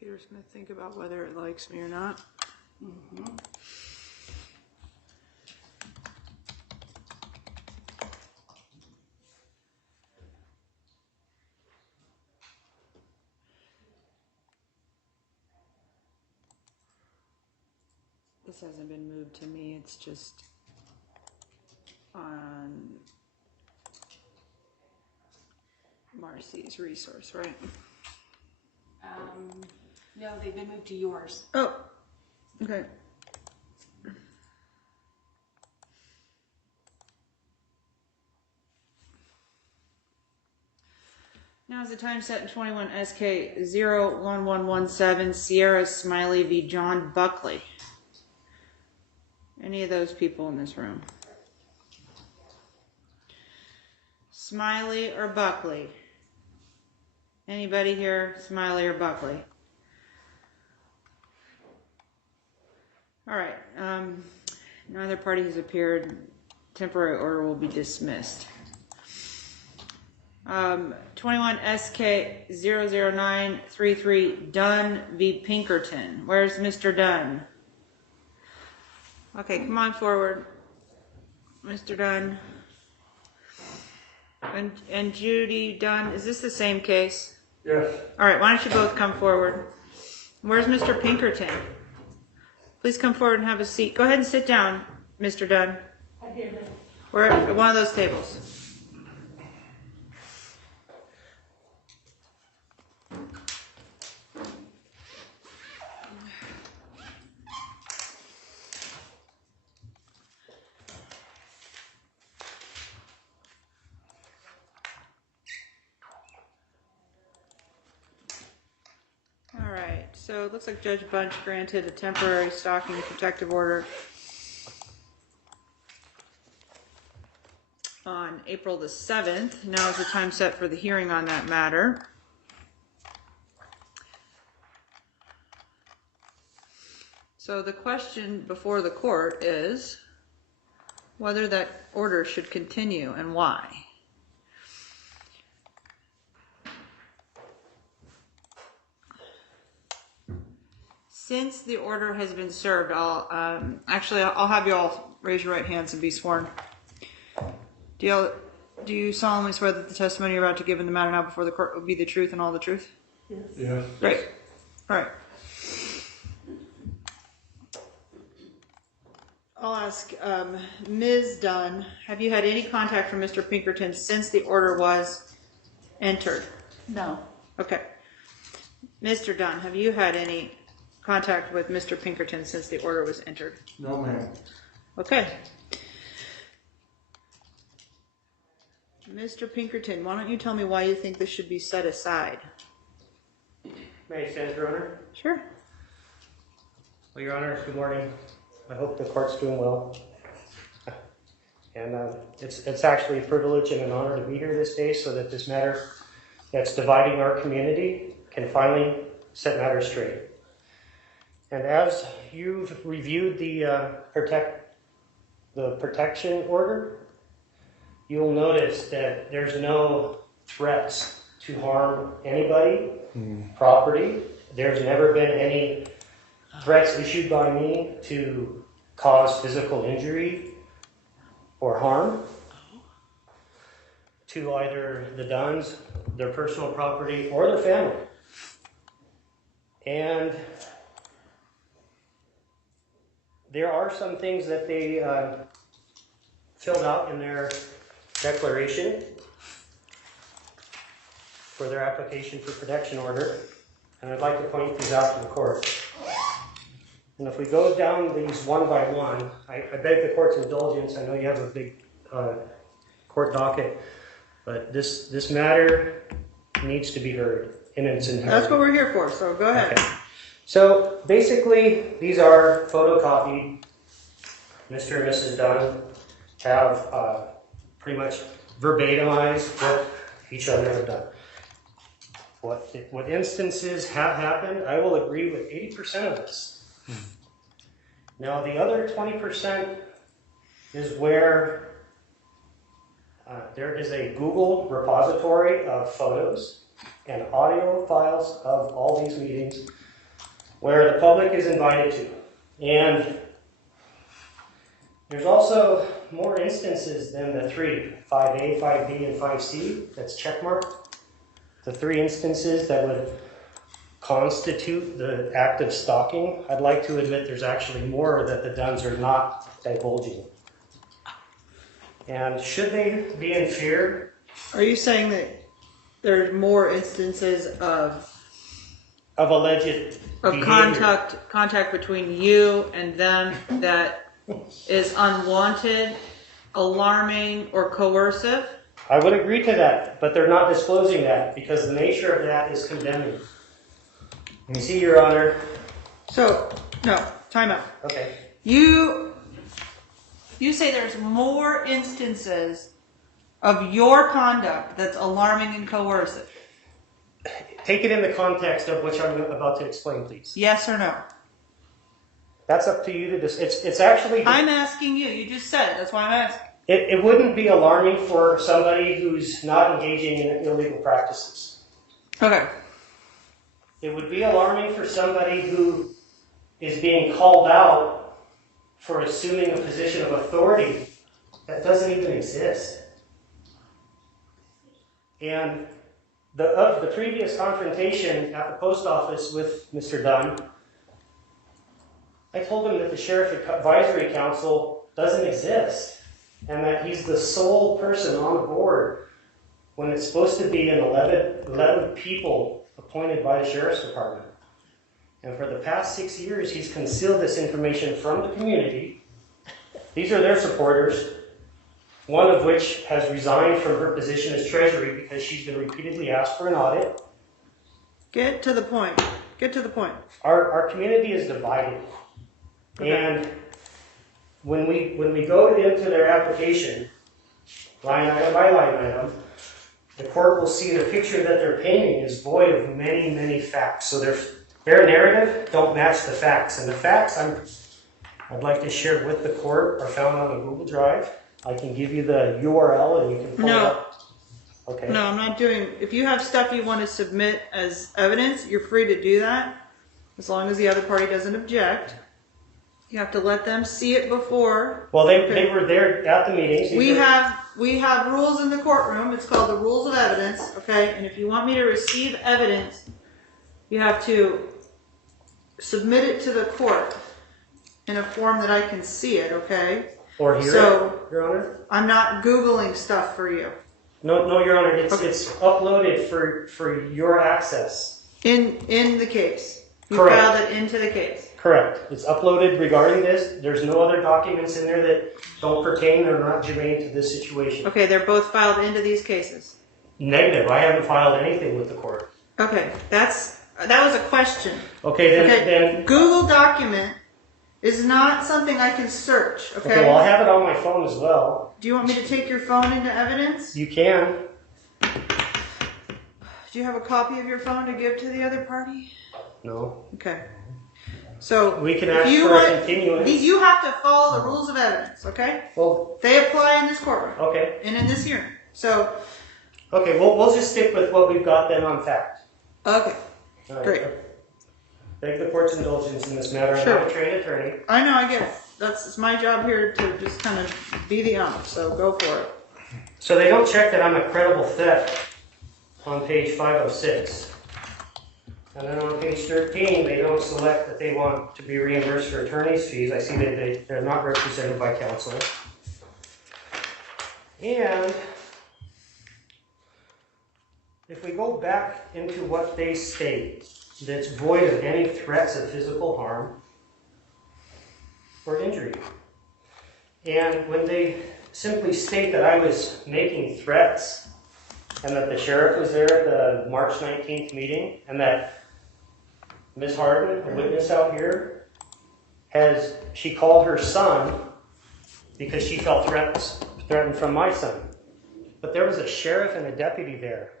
Computer's going to think about whether it likes me or not. Mm-hmm. This hasn't been moved to me, it's just on Marcy's resource, right? No, they've been moved to yours. Oh, okay. Now is the time set in 21 SK 01117 Sierra Smiley v. John Buckley. Any of those people in this room? Smiley or Buckley? Anybody here, Smiley or Buckley? All right, neither party has appeared. Temporary order will be dismissed. 21 SK 00933 Dunn v. Pinkerton. Where's Mr. Dunn? Okay, come on forward, Mr. Dunn. And Judy Dunn, is this the same case? Yes. All right, why don't you both come forward? Where's Mr. Pinkerton? Please come forward and have a seat. Go ahead and sit down, Mr. Dunn. I hear them. We're at one of those tables. All right, so it looks like Judge Bunch granted a temporary stalking protective order on April the 7th. Now is the time set for the hearing on that matter. So the question before the court is whether that order should continue and why. Since the order has been served, I'll have you all raise your right hands and be sworn. Do you solemnly swear that the testimony you're about to give in the matter now before the court will be the truth and all the truth? Yes. Yes. Great. All right. I'll ask Ms. Dunn, have you had any contact from Mr. Pinkerton since the order was entered? No. Okay. Mr. Dunn, have you had any contact with Mr. Pinkerton since the order was entered? No, ma'am. Okay. Mr. Pinkerton, why don't you tell me why you think this should be set aside? May I stand, Your Honor? Sure. Well, Your Honor, good morning. I hope the court's doing well. And it's actually a privilege and an honor to be here this day so that this matter that's dividing our community can finally set matters straight. And as you've reviewed the protection order, you'll notice that there's no threats to harm anybody, property. There's never been any threats issued by me to cause physical injury or harm to either the Dunns, their personal property, or their family. And there are some things that they filled out in their declaration for their application for protection order, and I'd like to point these out to the court. And if we go down these one by one, I beg the court's indulgence. I know you have a big court docket, but this matter needs to be heard in its entirety. That's what we're here for, so go ahead. Okay. So basically, these are photocopied. Mr. and Mrs. Dunn have pretty much verbatimized what each other have done. What instances have happened, I will agree with 80% of this. Now the other 20% is where there is a Google repository of photos and audio files of all these meetings where the public is invited to. And there's also more instances than the 3, 5A, 5B, and 5C, that's checkmarked. The 3 instances that would constitute the act of stalking. I'd like to admit there's actually more that the Dunns are not divulging. And should they be in fear? Are you saying that there's more instances of alleged behavior. contact between you and them that is unwanted, alarming, or coercive? I would agree to that, but they're not disclosing that because the nature of that is condemning. You see, Your Honor. So, no, time out. Okay. You say there's more instances of your conduct that's alarming and coercive. Take it in the context of which I'm about to explain, please. Yes or no? That's up to you to decide. It's actually... I'm asking you. You just said it. That's why I'm asking. It wouldn't be alarming for somebody who's not engaging in illegal practices. Okay. It would be alarming for somebody who is being called out for assuming a position of authority that doesn't even exist. And the previous confrontation at the post office with Mr. Dunn, I told him that the Sheriff Advisory Council doesn't exist and that he's the sole person on the board when it's supposed to be an 11 people appointed by the Sheriff's Department. And for the past 6 years, he's concealed this information from the community. These are their supporters, one of which has resigned from her position as Treasury because she's been repeatedly asked for an audit. Get to the point. Get to the point. Our community is divided. Okay. And when we go into their application, line item by line item, the court will see the picture that they're painting is void of many, many facts. So their narrative don't match the facts. And the facts I'd like to share with the court are found on a Google Drive. I can give you the URL and you can pull it up. Okay. No, I'm not doing... If you have stuff you want to submit as evidence, you're free to do that. As long as the other party doesn't object. You have to let them see it before. Well, they were there at the meetings. We have rules in the courtroom. It's called the rules of evidence, okay? And if you want me to receive evidence, you have to submit it to the court in a form that I can see it, okay? Or hear it, Your Honor? I'm not Googling stuff for you. No, Your Honor. It's Okay. it's uploaded for your access. In the case. You Correct. filed it into the case. Correct. It's uploaded regarding this. There's no other documents in there that don't pertain or are not germane to this situation. Okay, they're both filed into these cases. Negative. I haven't filed anything with the court. Okay, that was a question. Okay, then Google document is not something I can search, okay? okay, well, I have it on my phone as well. Do you want me to take your phone into evidence? You can. Do you have a copy of your phone to give to the other party? No. Okay. So We can ask for a continuance. You have to follow the rules of evidence, okay? Well, They apply in this courtroom okay. and in this hearing. So, Okay, we'll just stick with what we've got then on fact. okay, All right. great. Beg the court's indulgence in this matter. Sure. I'm not a trained attorney. I know, I get it. It's my job here to just kind of be the honor, so go for it. So they don't check that I'm a credible threat on page 506. And then on page 13, they don't select that they want to be reimbursed for attorney's fees. I see that they're not represented by counsel. And if we go back into what they state, that's void of any threats of physical harm or injury. And when they simply state that I was making threats and that the sheriff was there at the March 19th meeting and that Ms. Harden, a witness out here, she called her son because she felt threatened from my son. But there was a sheriff and a deputy there.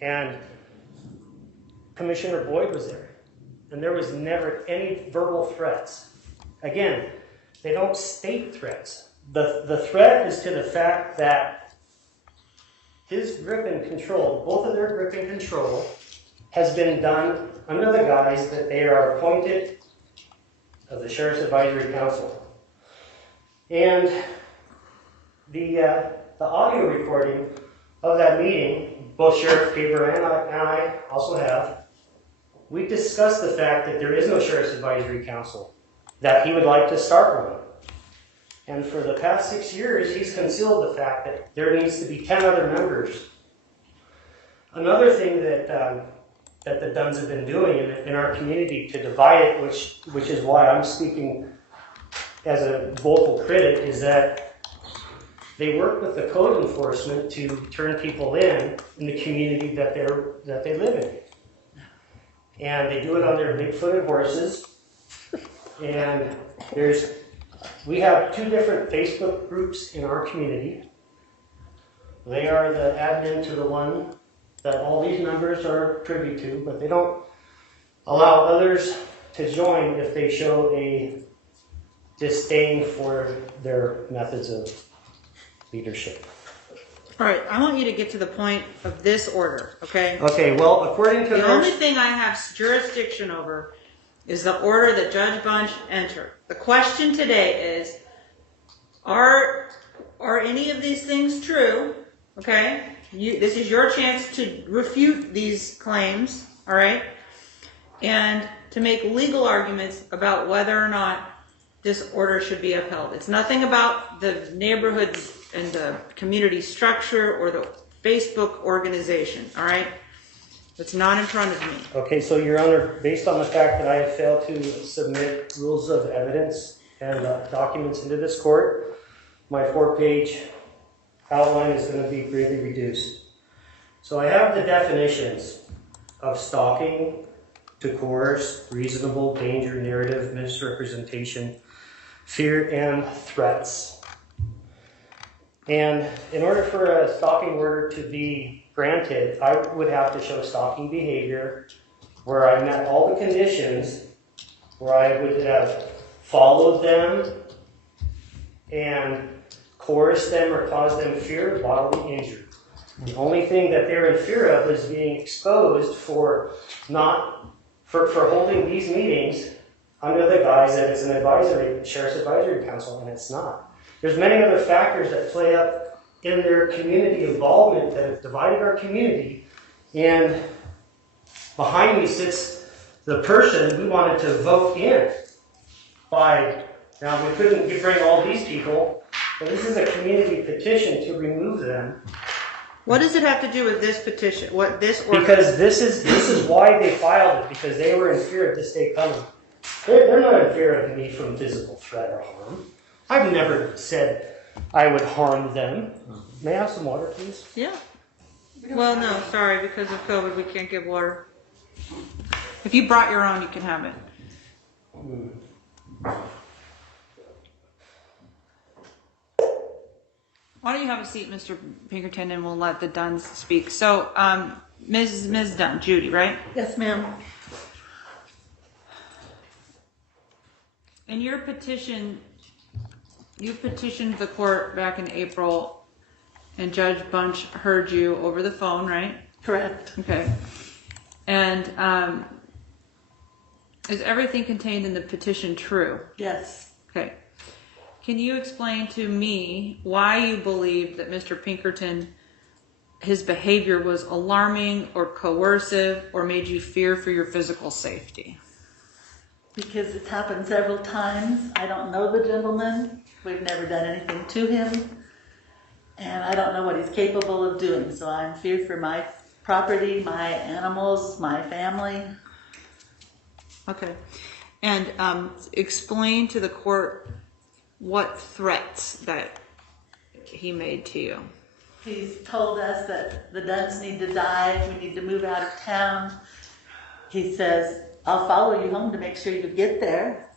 And Commissioner Boyd was there. And there was never any verbal threats. Again, they don't state threats. The threat is to the fact that his grip and control, both of their grip and control, has been done under the guise that they are appointed of the Sheriff's Advisory Council. And the audio recording of that meeting, both Sheriff Kaber and I also have, we discussed the fact that there is no Sheriff's Advisory Council, that he would like to start one. And for the past 6 years, he's concealed the fact that there needs to be 10 other members. Another thing that the Dunns have been doing in our community to divide it, which is why I'm speaking as a vocal critic, is that they work with the code enforcement to turn people in the community that they live in. And they do it on their big-footed horses. And we have 2 different Facebook groups in our community. They are the admin to the one that all these members are privy to, but they don't allow others to join if they show a disdain for their methods of leadership. All right, I want you to get to the point of this order, okay? Okay, well, according to The only thing I have jurisdiction over is the order that Judge Bunch entered. The question today is, are any of these things true? Okay? This is your chance to refute these claims, all right? And to make legal arguments about whether or not this order should be upheld. It's nothing about the neighborhoods and the community structure or the Facebook organization, all right? It's not in front of me. Okay, so Your Honor, based on the fact that I have failed to submit rules of evidence and documents into this court, my 4-page outline is going to be greatly reduced. So I have the definitions of stalking, to coerce, reasonable, danger, narrative, misrepresentation, fear, and threats. And in order for a stalking order to be granted, I would have to show stalking behavior where I met all the conditions, where I would have followed them and coerced them or caused them fear of bodily injury. The only thing that they're in fear of is being exposed for holding these meetings under the guise that it's an Sheriff's Advisory Council, and it's not. There's many other factors that play up in their community involvement that have divided our community, and behind me sits the person we wanted to vote in now we couldn't bring all these people, but this is a community petition to remove them. What does it have to do with this petition? What this order? Because this is why they filed it, because they were in fear of this day coming. They're not in fear of me from physical threat or harm. I've never said I would harm them. May I have some water, please? Yeah. Well, no, sorry, because of COVID, we can't give water. If you brought your own, you can have it. Why don't you have a seat, Mr. Pinkerton, and we'll let the Dunns speak. So, Ms. Dunn, Judy, right? Yes, ma'am. In your petition, you petitioned the court back in April, and Judge Bunch heard you over the phone, right? Correct. Okay. And is everything contained in the petition true? Yes. Okay. Can you explain to me why you believe that Mr. Pinkerton, his behavior was alarming or coercive or made you fear for your physical safety? Because it's happened several times. I don't know the gentleman. We've never done anything to him. And I don't know what he's capable of doing. So I'm feared for my property, my animals, my family. Okay. And explain to the court what threats that he made to you. He's told us that the Dunns need to die. We need to move out of town. He says, I'll follow you home to make sure you get there.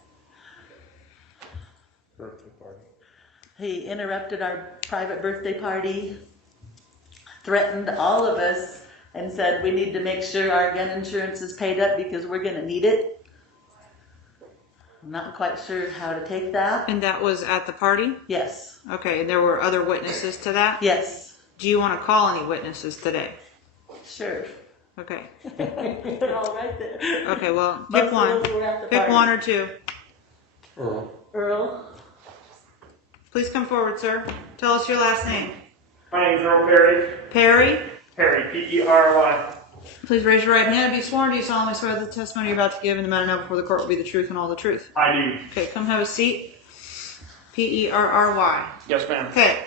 Birthday party. He interrupted our private birthday party, threatened all of us, and said we need to make sure our gun insurance is paid up because we're going to need it. I'm not quite sure how to take that. And that was at the party? Yes. Okay, and there were other witnesses to that? Yes. Do you want to call any witnesses today? Sure. Okay. They're all right there. Okay, well, Most pick of one. those were at the Pick party. one or two. Earl. Please come forward, sir. Tell us your last name. My name's Earl Perry. Perry. Perry, P-E-R-Y. Please raise your right hand and be sworn. Do you solemnly swear that the testimony you're about to give in the matter now before the court will be the truth and all the truth? I do. Okay, come have a seat. Perry. Yes, ma'am. Okay.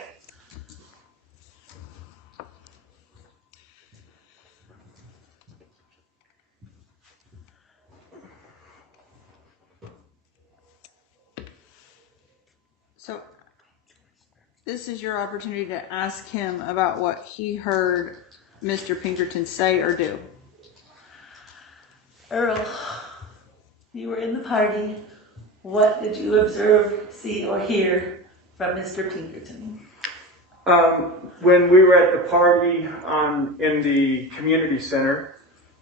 So, this is your opportunity to ask him about what he heard Mr. Pinkerton say or do. Earl, you were in the party. What did you observe, see, or hear from Mr. Pinkerton? When we were at the party in the community center,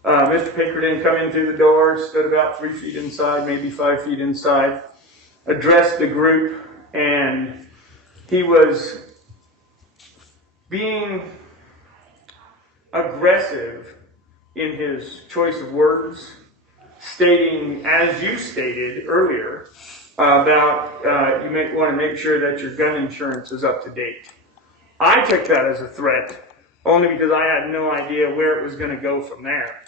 Mr. Pinkerton come in through the door, stood about 3 feet inside, maybe 5 feet inside, addressed the group, and he was being aggressive in his choice of words, stating, as you stated earlier, about you may want to make sure that your gun insurance is up to date. I took that as a threat, only because I had no idea where it was going to go from there.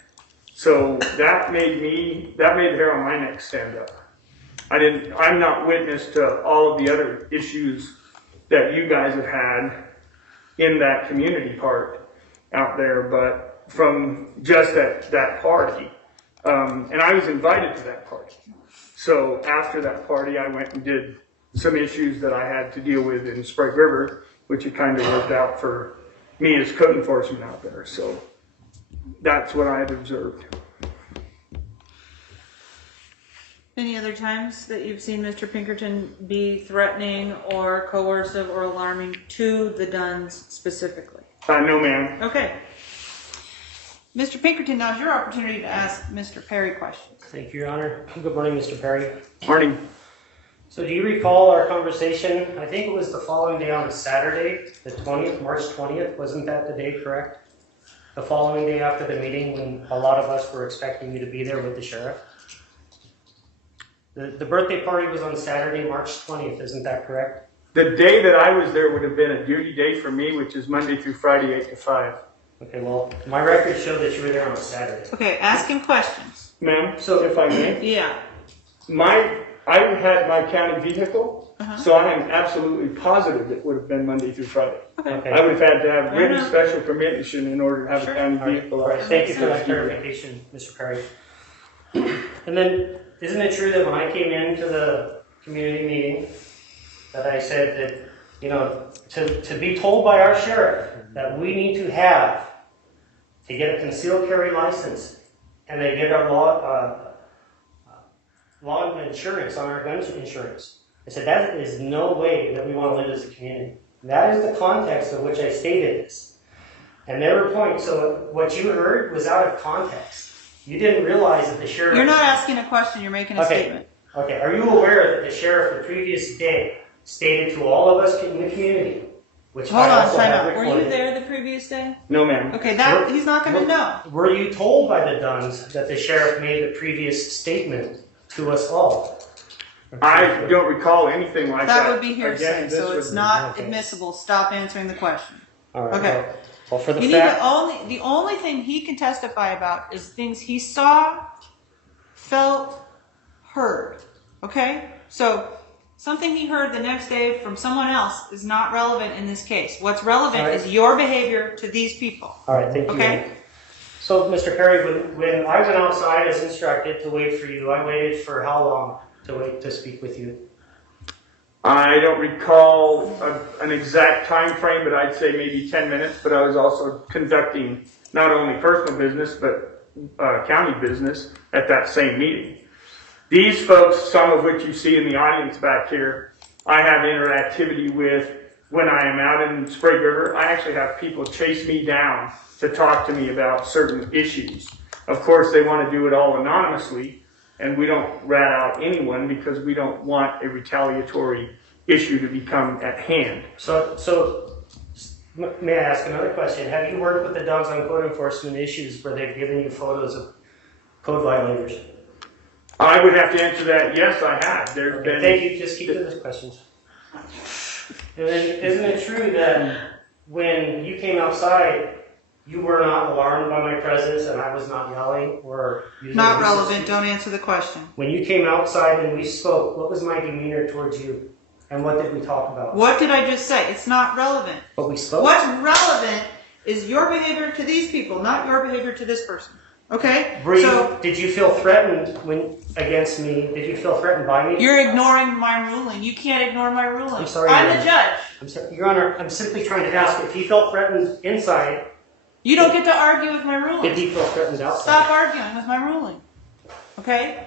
So that made the hair on my neck stand up. I'm not witness to all of the other issues that you guys have had in that community part out there, but from just that party. And I was invited to that party. So after that party, I went and did some issues that I had to deal with in Sprague River, which it kind of worked out for me as code enforcement out there. So that's what I had observed. Any other times that you've seen Mr. Pinkerton be threatening or coercive or alarming to the Dunns specifically? No, ma'am. Okay. Mr. Pinkerton, now is your opportunity to ask Mr. Perry questions. Thank you, Your Honor. Good morning, Mr. Perry. Morning. So do you recall our conversation? I think it was the following day on a Saturday, the 20th, March 20th. Wasn't that the day, correct? The following day after the meeting when a lot of us were expecting you to be there with the sheriff. The birthday party was on Saturday, March 20th. Isn't that correct? The day that I was there would have been a duty day for me, which is Monday through Friday, 8 to 5. Okay, well, my records show that you were there on a Saturday. Okay, ask him questions. Ma'am, so if I may, Yeah. I had my county vehicle, so I am absolutely positive it would have been Monday through Friday. Okay. I would have had to have Fair written enough. special permission in order to have Sure. a county All right. vehicle. All right. Thank you for that clarification, Mr. Perry. And then, isn't it true that when I came into the community meeting, that I said that, you know, to be told by our sheriff that we need to have to get a concealed carry license and they get our law insurance on our gun insurance. I said, that is no way that we want to live as a community. And that is the context of which I stated this. And they were pointing, so what you heard was out of context. You didn't realize that the sheriff... You're not asking a question, you're making a statement. Okay, are you aware that the sheriff the previous day stated to all of us in the community, which Hold I on, also time have out. Were recorded. you there the previous day? No, ma'am. Okay, that he's not going to know. Were you told by the Dunns that the sheriff made the previous statement to us all? I don't recall anything like that. That would be hearsay, Again, this so would it's be- not okay. admissible. Stop answering the question. All right. Okay. Well, for the You need fact... the only thing he can testify about is things he saw, felt, heard. Okay? So something he heard the next day from someone else is not relevant in this case. What's relevant All right. is your behavior to these people. All right, thank you. Okay? So, Mr. Perry, when I went outside as instructed to wait for you, I waited for how long to wait to speak with you? I don't recall an exact time frame, but I'd say maybe 10 minutes. But I was also conducting not only personal business, but county business at that same meeting. These folks, some of which you see in the audience back here, I have interactivity with when I am out in Sprague River. I actually have people chase me down to talk to me about certain issues. Of course, they want to do it all anonymously, and we don't rat out anyone because we don't want a retaliatory issue to become at hand. So May I ask another question? Have you worked with the Dunns on code enforcement issues where they've given you photos of code violators? I would have to answer that. Yes, I have. There's been. Thank you. Just keep to those questions. And then, isn't it true that when you came outside, you were not alarmed by my presence and I was not yelling or using Not abusive relevant. speech? Don't answer the question. When you came outside and we spoke, what was my demeanor towards you? And what did we talk about? What did I just say? It's not relevant. But we spoke. What's relevant is your behavior to these people, not your behavior to this person. Okay? Did you feel threatened against me? Did you feel threatened by me? You're ignoring my ruling. You can't ignore my ruling. I'm sorry, I'm Your the Honor. judge. I'm sorry, Your Honor, I'm simply trying to ask if he felt threatened inside. You don't get to argue with my ruling. Did he feel threatened outside? Stop arguing with my ruling. Okay?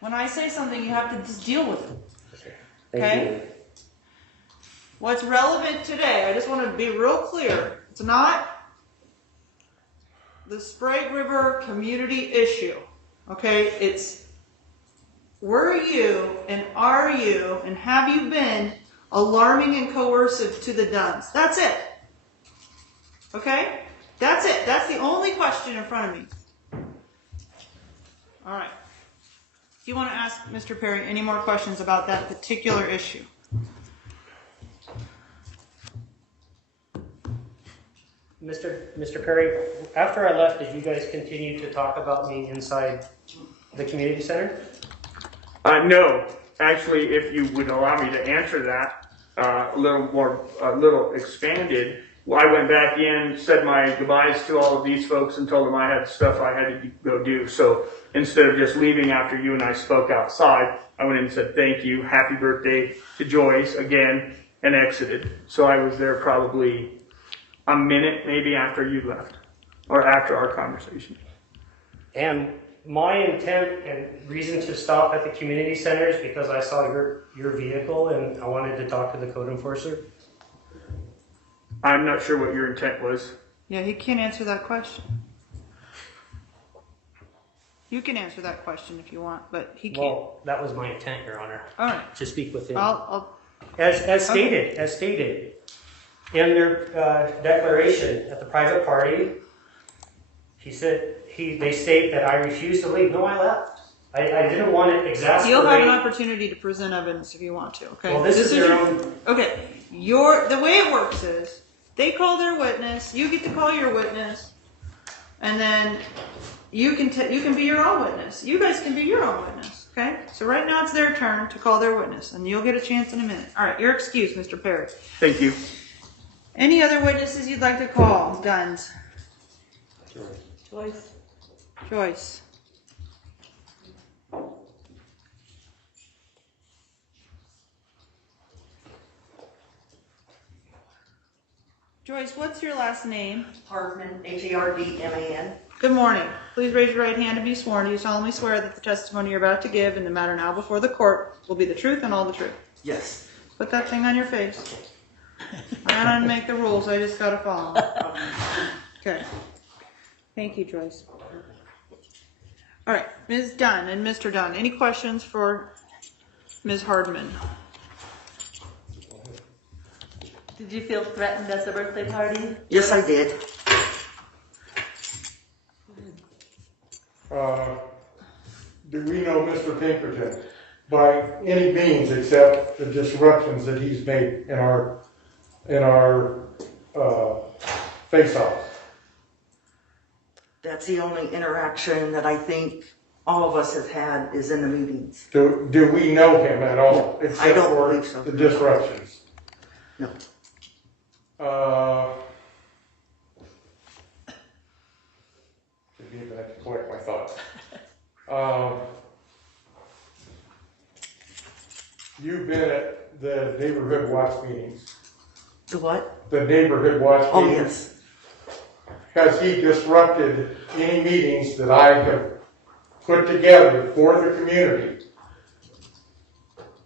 When I say something, you have to just deal with it. Thank Okay? you. What's relevant today, I just want to be real clear. It's not the Sprague River community issue. Okay? It's were you and are you and have you been alarming and coercive to the Dunns? That's it. Okay? That's it. That's the only question in front of me. All right. Do you want to ask Mr. Perry any more questions about that particular issue? Mr. Perry, after I left, did you guys continue to talk about me inside the community center? No. Actually, if you would allow me to answer that a little expanded, I went back in, said my goodbyes to all of these folks and told them I had stuff I had to go do. So instead of just leaving after you and I spoke outside, I went in and said thank you, happy birthday to Joyce again, and exited. So I was there probably a minute maybe after you left, or after our conversation. And my intent and reason to stop at the community center is because I saw your vehicle and I wanted to talk to the code enforcer. I'm not sure what your intent was. Yeah, he can't answer that question. You can answer that question if you want, but he can't. Well, that was my intent, Your Honor. All right. To speak with him. I'll As stated in their declaration at the private party, he said they state that I refused to leave. No, I left. I didn't want to exasperate. You'll have an opportunity to present evidence if you want to. Okay. Well, this is your own. Okay. The way it works is they call their witness. You get to call your witness, and then you can be your own witness. You guys can be your own witness. Okay. So right now it's their turn to call their witness, and you'll get a chance in a minute. All right. You're excused, Mr. Perry. Thank you. Any other witnesses you'd like to call? Guns. Joyce. Joyce, what's your last name? Hardman, Hardman. Good morning. Please raise your right hand and be sworn. Do you solemnly swear that the testimony you're about to give in the matter now before the court will be the truth and all the truth? Yes. Put that thing on your face. I don't make the rules. I just gotta follow them. Okay. Thank you, Joyce. All right, Ms. Dunn and Mr. Dunn. Any questions for Ms. Hardman? Did you feel threatened at the birthday party? Yes, I did. Do we know Mr. Pinkerton by any means except the disruptions that he's made in our face-offs? That's the only interaction that I think all of us have had is in the meetings. Do we know him at all? No, except I don't for believe so. the disruptions? No. I have to collect my thoughts. You've been at the neighborhood watch meetings. The what? The neighborhood watch Oh, meetings. yes. Has he disrupted any meetings that I have put together for the community?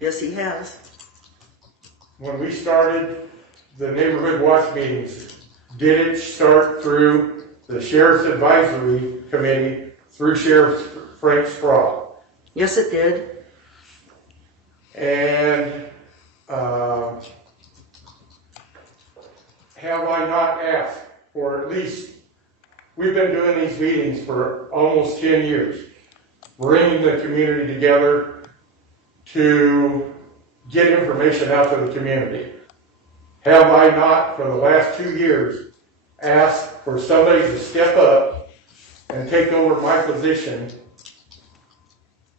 Yes, he has. When we started the neighborhood watch meetings, did it start through the Sheriff's Advisory Committee through Sheriff Frank Sprague? Yes, it did. have I not asked for at least, we've been doing these meetings for almost 10 years, bringing the community together to get information out to the community. Have I not, for the last 2 years, asked for somebody to step up and take over my position?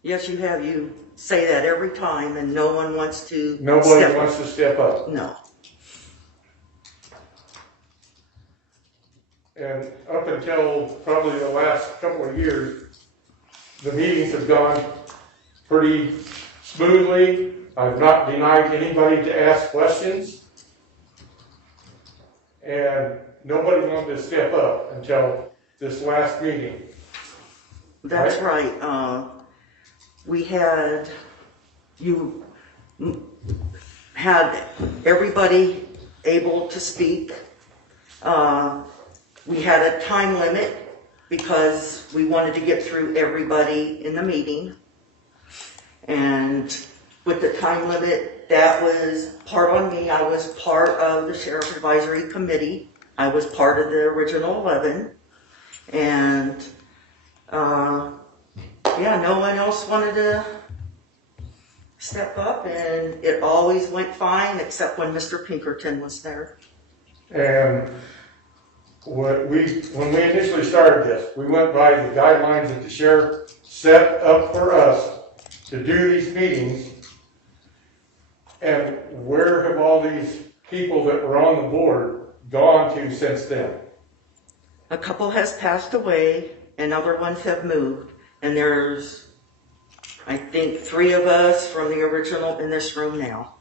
Yes, you have. You say that every time, and no one wants to Nobody step wants to step up. No. And up until probably the last couple of years, the meetings have gone pretty smoothly. I've not denied anybody to ask questions. And nobody wanted to step up until this last meeting. That's right. We had, you had everybody able to speak. We had a time limit because we wanted to get through everybody in the meeting. And with the time limit, that was part on me. I was part of the Sheriff Advisory Committee. I was part of the original 11. And yeah, no one else wanted to step up, and it always went fine except when Mr. Pinkerton was there. And when we initially started this, we went by the guidelines that the sheriff set up for us to do these meetings. And where have all these people that were on the board gone to since then? A couple has passed away, and other ones have moved. And there's, I think, 3 of us from the original in this room now.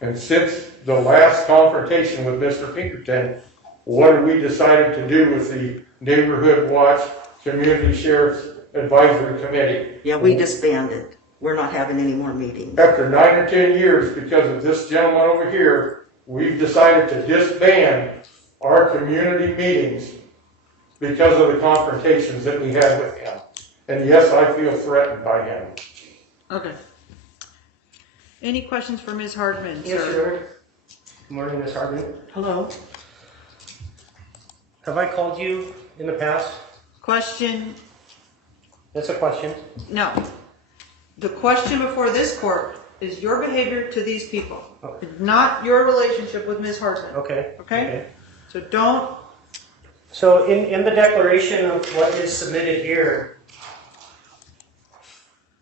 And since the last confrontation with Mr. Pinkerton, what have we decided to do with the Neighborhood Watch Community Sheriff's Advisory Committee? Yeah, we disbanded. We're not having any more meetings. After 9 or 10 years, because of this gentleman over here, we've decided to disband our community meetings because of the confrontations that we had with him. And yes, I feel threatened by him. Okay. Any questions for Ms. Hardman? Yes, sir? sir. Good morning, Ms. Hardman. Hello. Have I called you in the past? Question? That's a question. No. The question before this court is your behavior to these people, not your relationship with Ms. Hardman. Okay. Okay? So don't. So in the declaration of what is submitted here,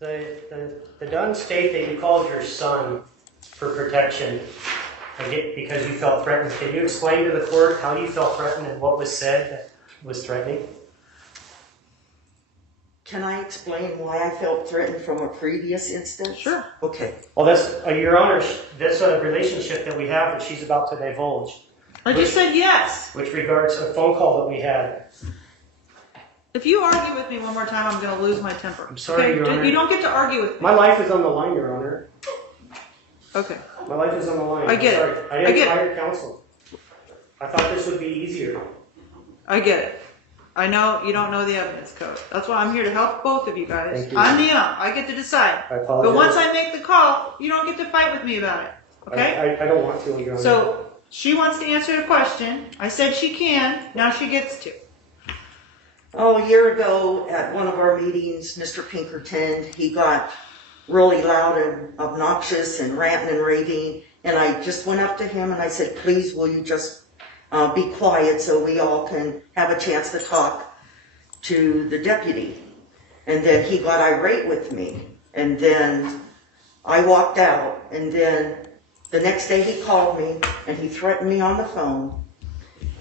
the Dunn state that you called your son for protection because you felt threatened. Can you explain to the court how you felt threatened and what was said that was threatening? Can I explain why I felt threatened from a previous instance? Sure. Okay. Well, that's, Your Honor, that's a relationship that we have that she's about to divulge. I just said yes. Which regards a phone call that we had. If you argue with me one more time, I'm going to lose my temper. I'm sorry, okay? Your Honor. You don't get to argue with me. My life is on the line, Your Honor. Okay. My life is on the line. I get I'm it. sorry. I get it. hired counsel. I thought this would be easier. I get it. I know you don't know the evidence code. That's why I'm here to help both of you guys. Thank you. I'm the I get to decide. I apologize. But once I make the call, you don't get to fight with me about it. Okay? I don't want to, Your Honor. So she wants to answer the question. I said she can. Now she gets to. Oh, a year ago at one of our meetings, Mr. Pinkerton, he got really loud and obnoxious and ranting and raving. And I just went up to him and I said, please, will you just be quiet so we all can have a chance to talk to the deputy. And then he got irate with me. And then I walked out. And then the next day he called me and he threatened me on the phone.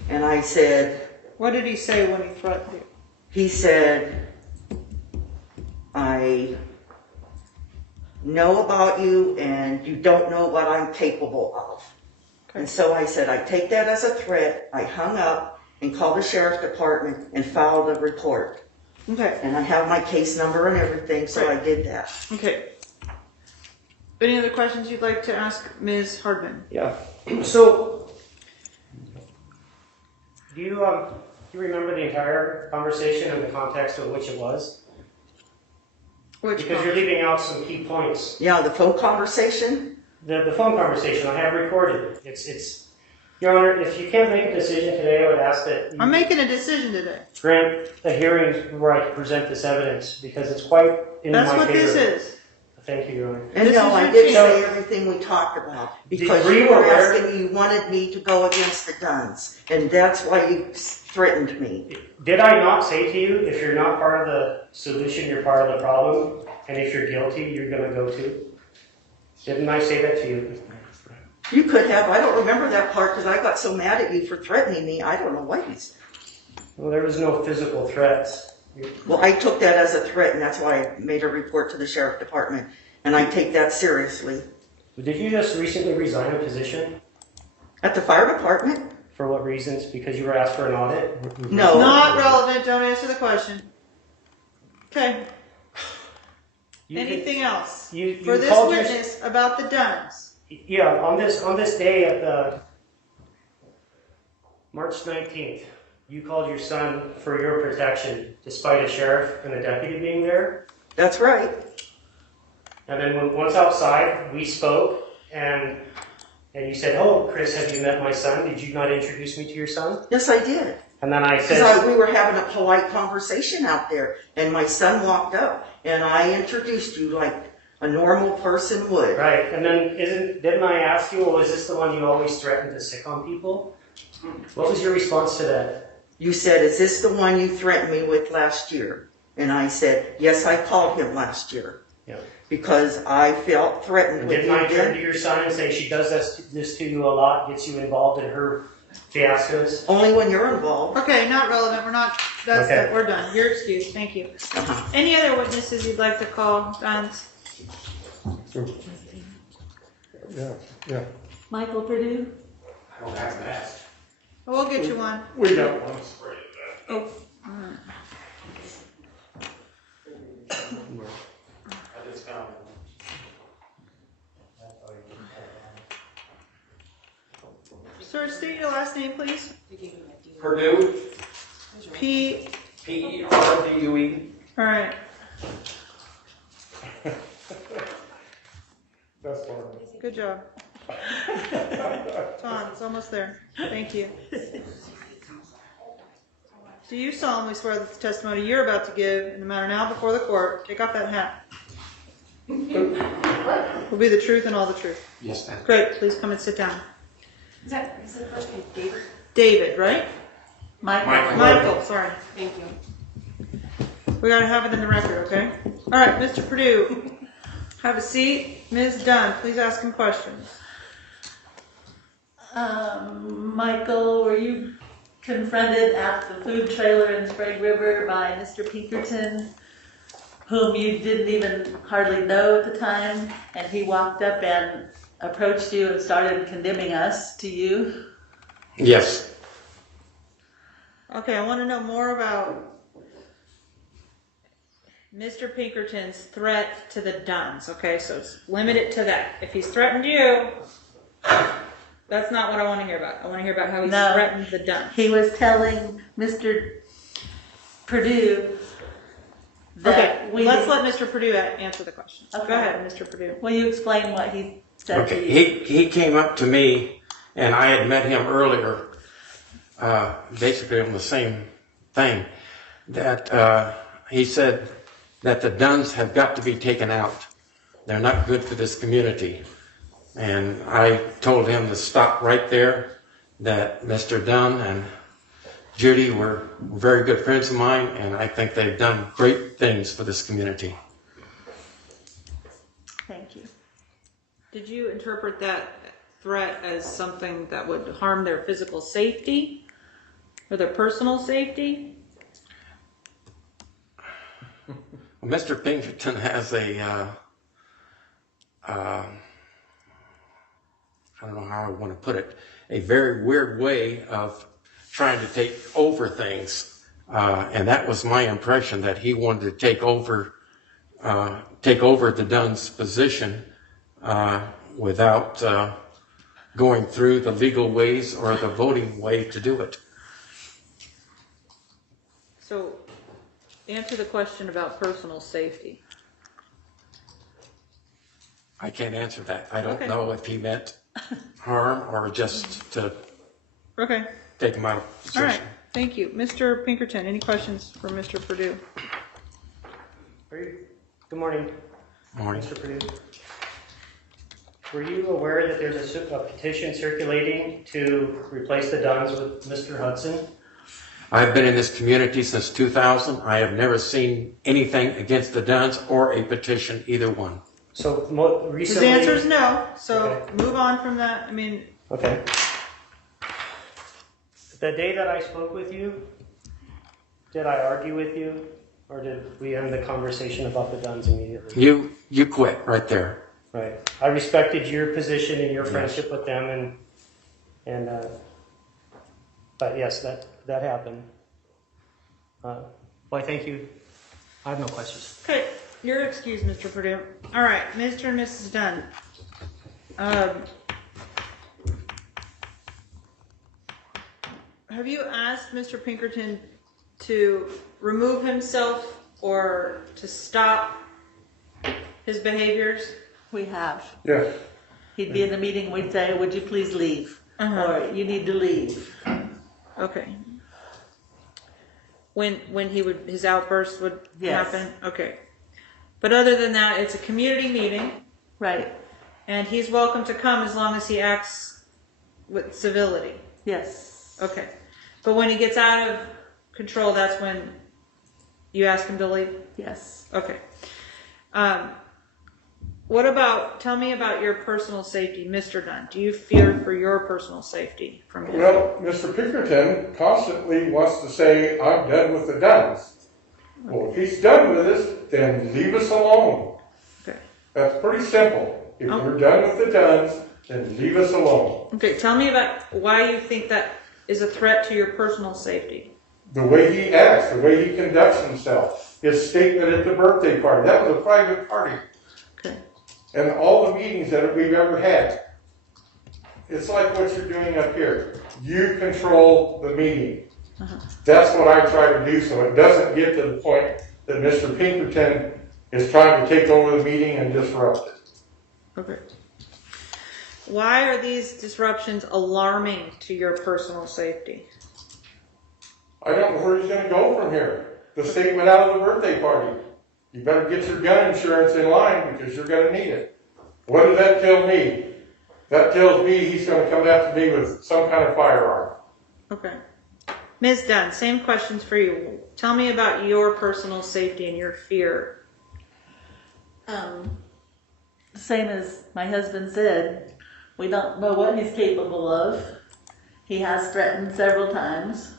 And I said... What did he say when he threatened you? He said, I know about you and you don't know what I'm capable of. Okay. And so I said, I take that as a threat. I hung up and called the sheriff's department and filed a report. Okay. And I have my case number and everything, so I did that. Okay. Any other questions you'd like to ask Ms. Hardman? Yeah. So, do you remember the entire conversation and the context of which it was? Because you're leaving out some key points. Yeah, the phone conversation? The phone conversation I have recorded. It's Your Honor, if you can't make a decision today, I would ask that you I'm making a decision today. grant a hearing where I can present this evidence because it's quite in That's my what favor. this is. Thank you, Your Honor. And This no, is I your didn't chance. say everything we talked about, because Were you you were aware- asking, you wanted me to go against the Duns, and that's why you threatened me. Did I not say to you, if you're not part of the solution, you're part of the problem, and if you're guilty, you're going to go too? Didn't I say that to you? You could have, I don't remember that part, because I got so mad at you for threatening me, I don't know what you said. Well, there was no physical threats. Well, I took that as a threat, and that's why I made a report to the sheriff department, and I take that seriously. Did you just recently resign a position? At the fire department? For what reasons? Because you were asked for an audit? No. Not relevant. Don't answer the question. Okay. Anything else you for this called your- witness about the Duns? Yeah, on this day at the March 19th, you called your son for your protection, despite a sheriff and a deputy being there. That's right. And then once outside, we spoke, and you said, "Oh, Chris, have you met my son? Did you not introduce me to your son?" Yes, I did. And then I said, Because we were having a polite conversation out there, and my son walked up, and I introduced you like a normal person would. "Right." And then didn't I ask you, "Well, is this the one you always threaten to sick on people?" What was your response to that? You said, "Is this the one you threatened me with last year?" And I said, "Yes, I called him last year." Yeah. Because I felt threatened And with didn't I him turn then. to your son and say she does this to you a lot, gets you involved in her fiascos? Only when you're involved. Okay, not relevant. We're not. That's Okay. it. We're done. You're excused. Thank you. Uh-huh. Any other witnesses you'd like to call, Duns? Yeah. Michael Purdue? I don't have that. We'll get you one. We got one spray of Oh. alright. I just found it. Sir, state your last name, please. Purdue, P. P-E-R-D-U-E. All right. That's fine. Good job. Tom, it's almost there. Thank you. Do you solemnly swear that the testimony you're about to give in the matter now before the court, take off that hat, will be the truth and all the truth? Yes, ma'am. Great. Please come and sit down. Is that the first name? David? David, right? Michael. Michael, sorry. Thank you. We gotta have it in the record, okay? All right, Mr. Purdue, have a seat. Ms. Dunn, please ask him questions. Michael, were you confronted at the food trailer in Sprague River by Mr. Pinkerton, whom you didn't even hardly know at the time, and he walked up and approached you and started condemning us to you? Yes. Okay, I want to know more about Mr. Pinkerton's threat to the Dunns. Okay, so it's limited to that. If he's threatened you, that's not what I want to hear about. I want to hear about how he's No. threatened the Dunns. He was telling Mr. Purdue that Okay, we... let's let Mr. Purdue answer the question. Okay. Go ahead, Mr. Purdue. Will you explain what he said to Okay, you? he came up to me, and I had met him earlier, basically on the same thing, that he said that the Duns have got to be taken out. They're not good for this community. And I told him to stop right there, that Mr. Dunn and Judy were very good friends of mine, and I think they've done great things for this community. Thank you. Did you interpret that threat as something that would harm their physical safety or their personal safety? Mr. Pinkerton has a, I don't know how I want to put it, a very weird way of trying to take over things. And that was my impression, that he wanted to take over the Dunn's position without going through the legal ways or the voting way to do it. So, answer the question about personal safety. I can't answer that. I don't Okay. know if he meant harm or just to Okay. take my All position. right. Thank you. Mr. Pinkerton, any questions for Mr. Purdue? Good morning, Morning. Mr. Purdue. Were you aware that there's a petition circulating to replace the Duns with Mr. Hudson? I've been in this community since 2000. I have never seen anything against the Duns or a petition, either one. So His recently... answer is no, so Okay. move on from that. I mean, Okay. The day that I spoke with you, did I argue with you, or did we end the conversation about the Duns immediately? You quit right there. Right. I respected your position and your friendship with them, but yes, that happened. Well, I thank you. I have no questions. okay, you're excused, Mr. Purdue. All right, Mr. and Mrs. Dunn. Have you asked Mr. Pinkerton to remove himself or to stop his behaviors? We have. Yes. He'd be in the meeting, we'd say, would you please leave? Or you need to leave. Okay. When he would, his outbursts would Yes. happen? Okay. But other than that, it's a community meeting, Right. and he's welcome to come as long as he acts with civility. Yes. Okay. But when he gets out of control, that's when you ask him to leave? Yes. Okay. Tell me about your personal safety, Mr. Dunn. Do you fear for your personal safety from him? Well, Mr. Pinkerton constantly wants to say, I'm done with the Duns. Well, if he's done with us, then leave us alone. Okay. That's pretty simple. If you're done with the Duns, then leave us alone. Okay, tell me about why you think that is a threat to your personal safety. The way he acts, the way he conducts himself, his statement at the birthday party, that was a private party. Okay. And all the meetings that we've ever had. It's like what you're doing up here. You control the meeting. That's what I try to do so it doesn't get to the point that Mr. Pinkerton is trying to take over the meeting and disrupt it. Okay. Why are these disruptions alarming to your personal safety? I don't know where he's going to go from here. The statement out of the birthday party. You better get your gun insurance in line because you're going to need it. What does that tell me? That tells me he's going to come after me with some kind of firearm. Okay. Ms. Dunn, same questions for you. Tell me about your personal safety and your fear. Same as my husband said, we don't know what he's capable of. He has threatened several times.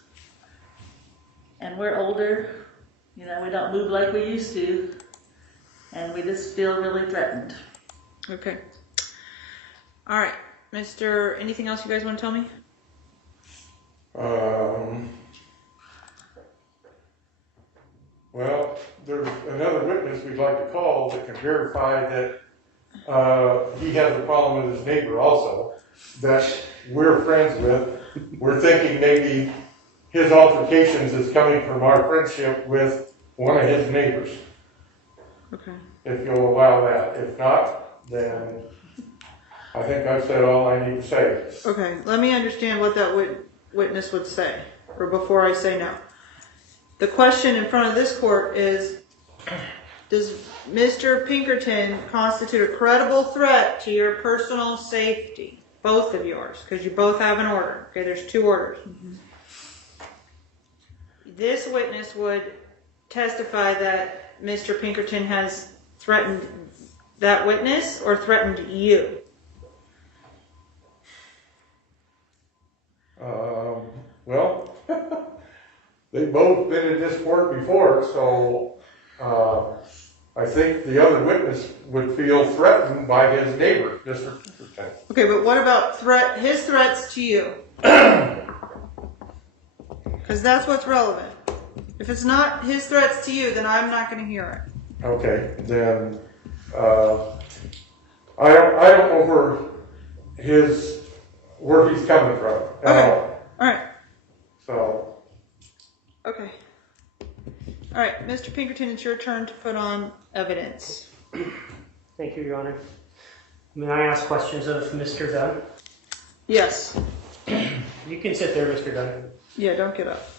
And we're older, we don't move like we used to. And we just feel really threatened. Okay. All right. Anything else you guys want to tell me? Well, there's another witness we'd like to call that can verify that he has a problem with his neighbor also, that we're friends with. We're thinking maybe his altercations is coming from our friendship with one of his neighbors. Okay. If you'll allow that. If not, then I think I've said all I need to say. Okay. Let me understand what that witness would say, or before I say no. The question in front of this court is, does Mr. Pinkerton constitute a credible threat to your personal safety? Both of yours, because you both have an order. Okay, there's two orders. This witness would testify that Mr. Pinkerton has threatened that witness or threatened you. Well, they've both been in this court before, so I think the other witness would feel threatened by his neighbor, Mr. Pinkerton. Okay, but what about his threats to you? Because that's what's relevant. If it's not his threats to you, then I'm not going to hear it. Okay, then I don't know where he's coming from. Okay. All right. So. Okay. All right, Mr. Pinkerton, it's your turn to put on evidence. Thank you, Your Honor. May I ask questions of Mr. Dunn? Yes. You can sit there, Mr. Dunn. Yeah, don't get up.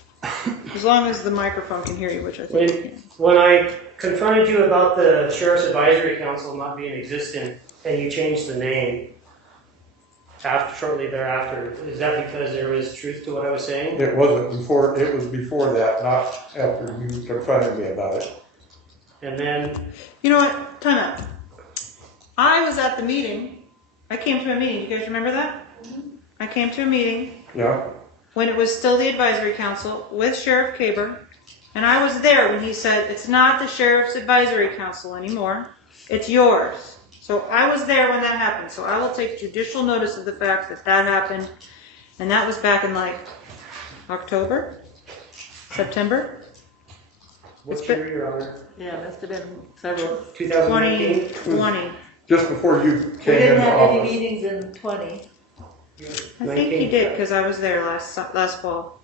As long as the microphone can hear you, which I think it can. When I confronted you about the Sheriff's Advisory Council not being existent, and you changed the name shortly thereafter, is that because there was truth to what I was saying? It wasn't before, it was before that, not after you confronted me about it. And then, You know what? Time out. I was at the meeting. I came to a meeting. You guys remember that? I came to a meeting Yeah? when it was still the advisory council with Sheriff Kaber, and I was there when he said, it's not the Sheriff's Advisory Council anymore, it's yours. So I was there when that happened, so I will take judicial notice of the fact that that happened, and that was back in like October? September? what It's been- year, Your Honor? Yeah, must have been several. 2019? 2020. Just before you We came didn't into have any office. meetings in 20. I think he did, because I was there last fall.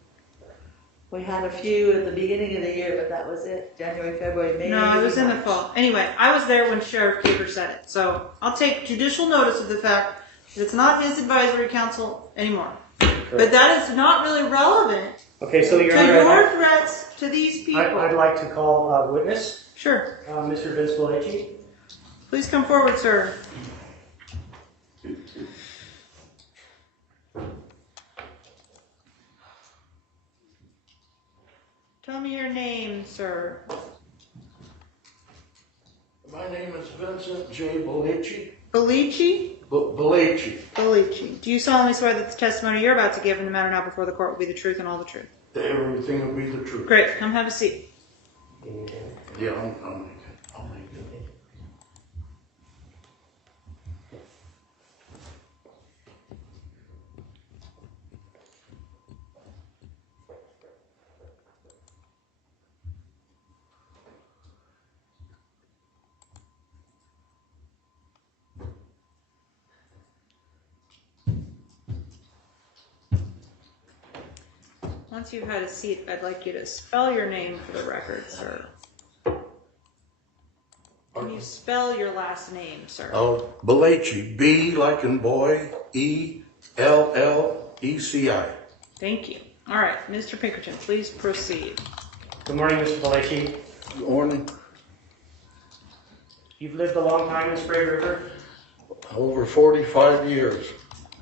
We had a few at the beginning of the year, but that was it. January, February, May. No, it was in the March. fall. Anyway, I was there when Sheriff Kaber said it. So I'll take judicial notice of the fact that it's not his advisory council anymore. But that is not really relevant Okay, so to Your Honor, your threats to these people. I'd like to call a witness, Sure. Mr. Vince Belleci. Please come forward, sir. Tell me your name, sir. My name is Vincent J. Belleci. Belleci? Belleci. Belleci. Do you solemnly swear that the testimony you're about to give in the matter now before the court will be the truth and all the truth? Everything will be the truth. Great. Come have a seat. Yeah, I'll make it. Once you've had a seat, I'd like you to spell your name for the record, sir. Can you spell your last name, sir? Oh, Belleci. B like in boy. E-L-L-E-C-I. Thank you. All right, Mr. Pinkerton, please proceed. Good morning, Mr. Belleci. Good morning. You've lived a long time in Spray River. Over 45 years.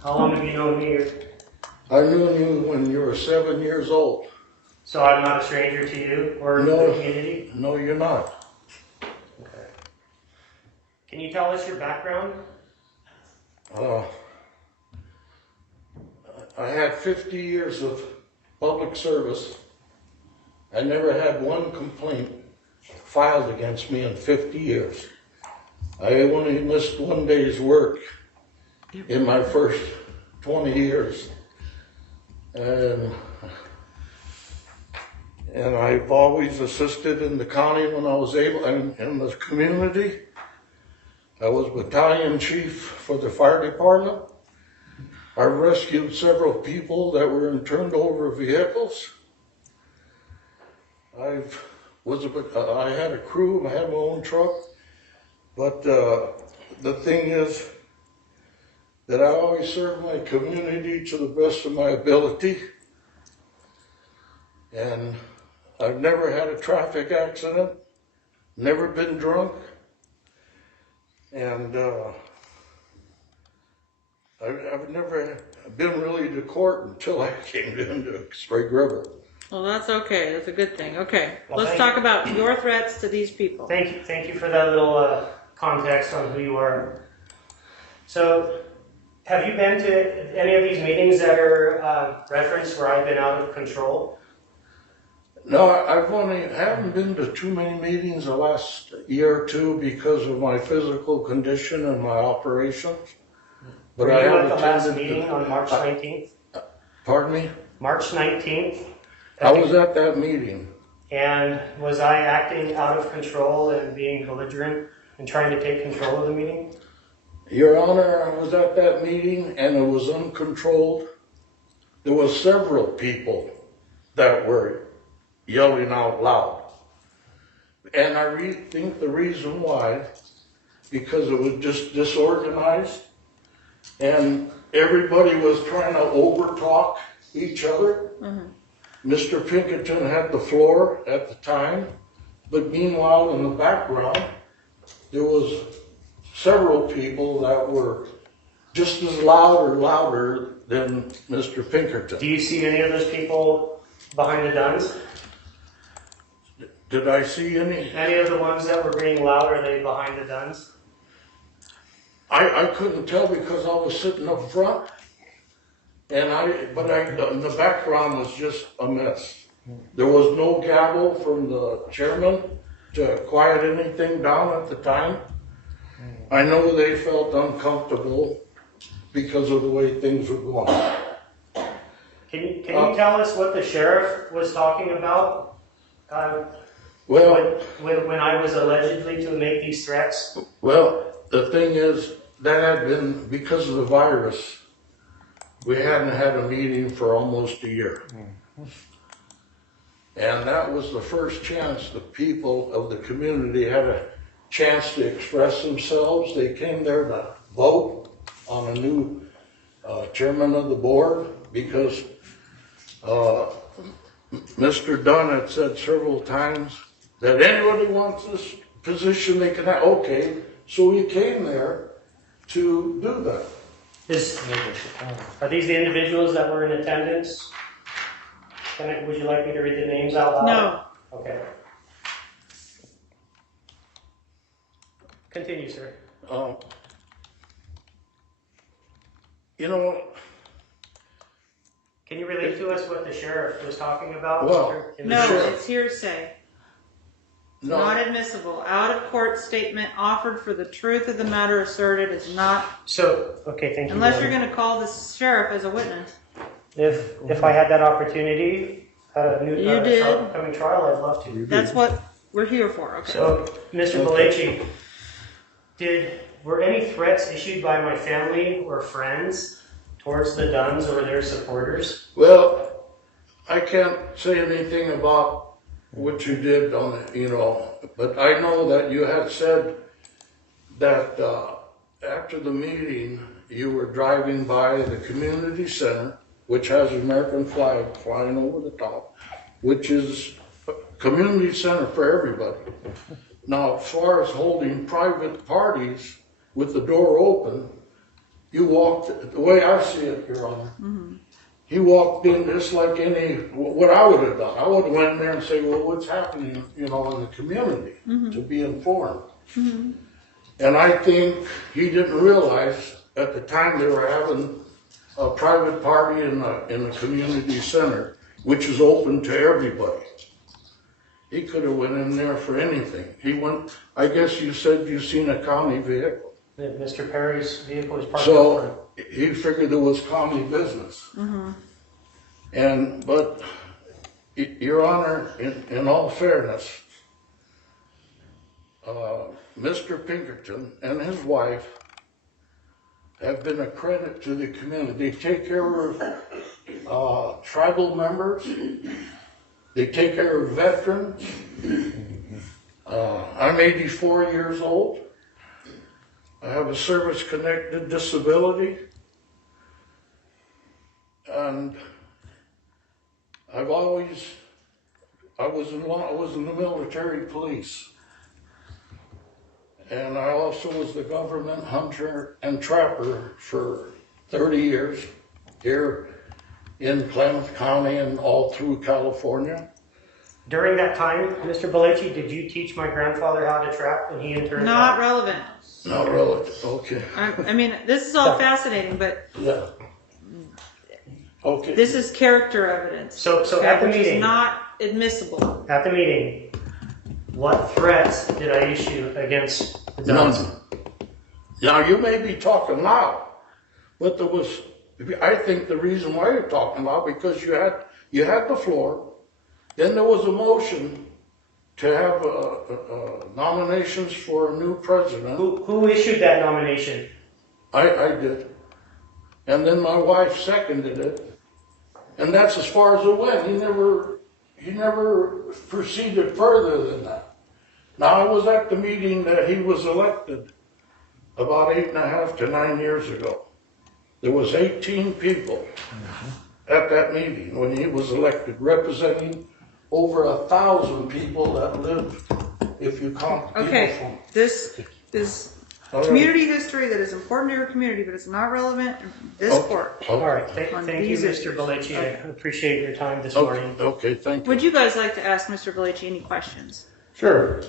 How long have you known me? I knew you when you were 7 years old. So I'm not a stranger to you or No. the community? No, you're not. Okay. Can you tell us your background? I had 50 years of public service. I never had one complaint filed against me in 50 years. I only missed one day's work in my first 20 years. And I've always assisted in the county when I was able, and in the community. I was battalion chief for the fire department. I rescued several people that were in turned over vehicles. I had a crew, I had my own truck, but the thing is that I always serve my community to the best of my ability. And I've never had a traffic accident, never been drunk, and I've never been really to court until I came into Sprague River. Well, that's okay. That's a good thing. Okay, Well, let's thank talk you. about your threats to these people. Thank you for that little context on who you are. So, have you been to any of these meetings that are referenced where I've been out of control? No, haven't been to too many meetings the last year or two because of my physical condition and my operations. But Were I you have at the last attended meeting on March 19th? Pardon me? March 19th? I was at that meeting. And was I acting out of control and being belligerent and trying to take control of the meeting? Your Honor, I was at that meeting and it was uncontrolled. There were several people that were yelling out loud. And I think the reason why, because it was just disorganized and everybody was trying to overtalk each other. Mr. Pinkerton had the floor at the time, but meanwhile in the background, there was several people that were just as loud or louder than Mr. Pinkerton. Do you see any of those people behind the Duns? Did I see any? Any of the ones that were being loud, are they behind the Duns? I couldn't tell because I was sitting up front, and the background was just a mess. There was no gavel from the chairman to quiet anything down at the time. I know they felt uncomfortable because of the way things were going. Can you tell us what the sheriff was talking about? Well, when I was allegedly to make these threats? well, the thing is, that had been, because of the virus, we hadn't had a meeting for almost a year. And that was the first chance the people of the community had a chance to express themselves. They came there to vote on a new chairman of the board because Mr. Dunn had said several times that anybody wants this position, they can have. Okay, so we came there to do that. Are these the individuals that were in attendance? Would you like me to read the names out loud? No. Okay. Continue, sir. You know, Can you relate to us what the sheriff was talking about? Well, No, Sure. it's hearsay. no, Not admissible. Out of court statement offered for the truth of the matter asserted is not, So, okay, thank you. unless Ron. you're going to call the sheriff as a witness. If I had that opportunity at a new You did. upcoming trial, I'd love to. That's what we're here for, okay? So, Mr. Belleci, were any threats issued by my family or friends towards the Duns or their supporters? well, I can't say anything about what you did on it, but I know that you had said that after the meeting, you were driving by the community center, which has an American flag flying over the top, which is a community center for everybody. Now, as far as holding private parties with the door open, you walked, the way I see it, Your Honor, he walked in just like what I would have done. I would have went in there and say, well, what's happening, in the community, to be informed. And I think he didn't realize at the time they were having a private party in the community center, which is open to everybody. He could have went in there for anything. He went, I guess you said you've seen a county vehicle. Mr. Perry's vehicle was parked. So he figured it was county business. But Your Honor, in all fairness, Mr. Pinkerton and his wife have been a credit to the community. They take care of tribal members. They take care of veterans. I'm 84 years old. I have a service-connected disability. And I was in the military police. And I also was the government hunter and trapper for 30 years here in Klamath County and all through California. During that time, Mr. Belleci, did you teach my grandfather how to trap and he in turn? Not relevant. Not relative, okay. I mean, this is all fascinating, but Yeah. Okay. this is character evidence. So at the which meeting, is not admissible. at the meeting, what threats did I issue against the Duns? None. Now, you may be talking loud, but I think the reason why you're talking loud, because you had the floor, then there was a motion to have nominations for a new president. Who issued that nomination? I did. And then my wife seconded it. And that's as far as it went. He never proceeded further than that. Now, I was at the meeting that he was elected about 8.5 to 9 years ago. There was 18 people. at that meeting when he was elected, representing over 1,000 people that live, if you count people Okay, from. this is All right. community history that is important to your community, but it's not relevant in this court. All right, thank On you, these Mr. issues. Belleci. I appreciate your time this Okay, morning. okay, thank you. Would you guys like to ask Mr. Belleci any questions? Sure.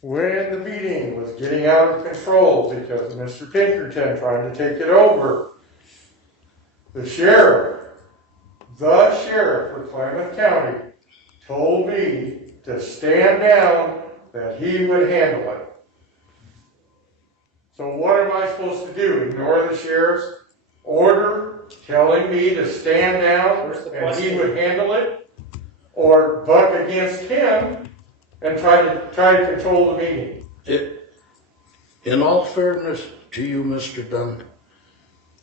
When the meeting was getting out of control because of Mr. Pinkerton trying to take it over, the sheriff for Klamath County told me to stand down, that he would handle it. So what am I supposed to do? Ignore the sheriff's order telling me to stand down Where's the and he question? would handle it? Or buck against him and try to control the meeting? In all fairness to you, Mr. Dunn,